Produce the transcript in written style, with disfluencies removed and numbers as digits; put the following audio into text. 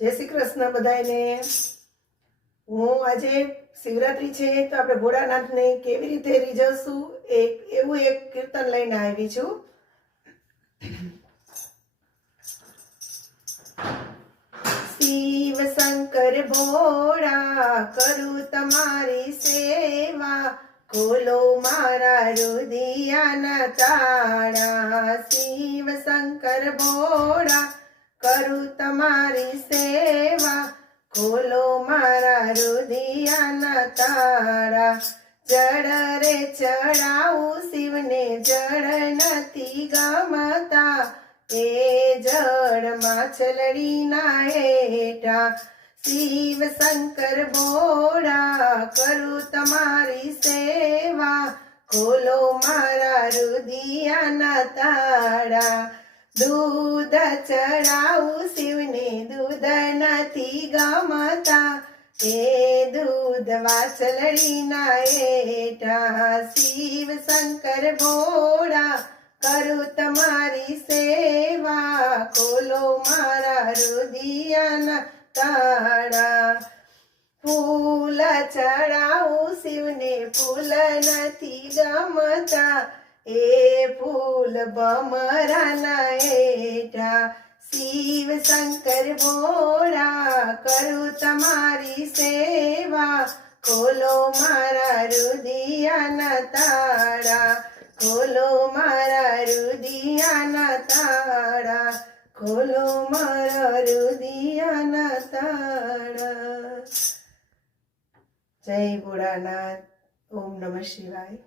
જય શ્રી કૃષ્ણ બધાને। હું આજે શિવરાત્રી છે તો આપણે ભોળાનાથને કેવી રીતે રીઝવશું એવું એક કીર્તન લઈને આવી છું। શિવ શંકર ભોળા કરું તમારી સેવા, ખોલો મારા રુદિયાના તાળા। શિવ શંકર ભોળા કરું તમારી સેવા, ખોલો મારા રુદિયાના તાળા। જળ રે ચડાવું શિવને જળ નથી ગમતા, એ જળ માછલડીના હેઠા। શિવ શંકર ભોળા કરું તમારી સેવા, ખોલો મારા રુદિયાના તાળા। દૂધ ચડાવું શિવને દૂધ નથી ગમતા, એ દૂધ વાછલડીના હેઠા। શિવ શંકર ભોળા કરું તમારી સેવા, ખોલો મારા રુદિયાના તાળા। ફૂલ ચડાવું શિવને ફૂલ નથી ગમતા, એ ફૂલ ભમરાના હેઠા। શિવ શંકર ભોળા કરું તમારી સેવા, ખોલો મારા રુદિયાના તાળા। ખોલો મારા રુદિયાના તાળા, ખોલો મારા રુદિયાના તાળા। જય ભોળાનાથ। ઓમ નમઃ શિવાય।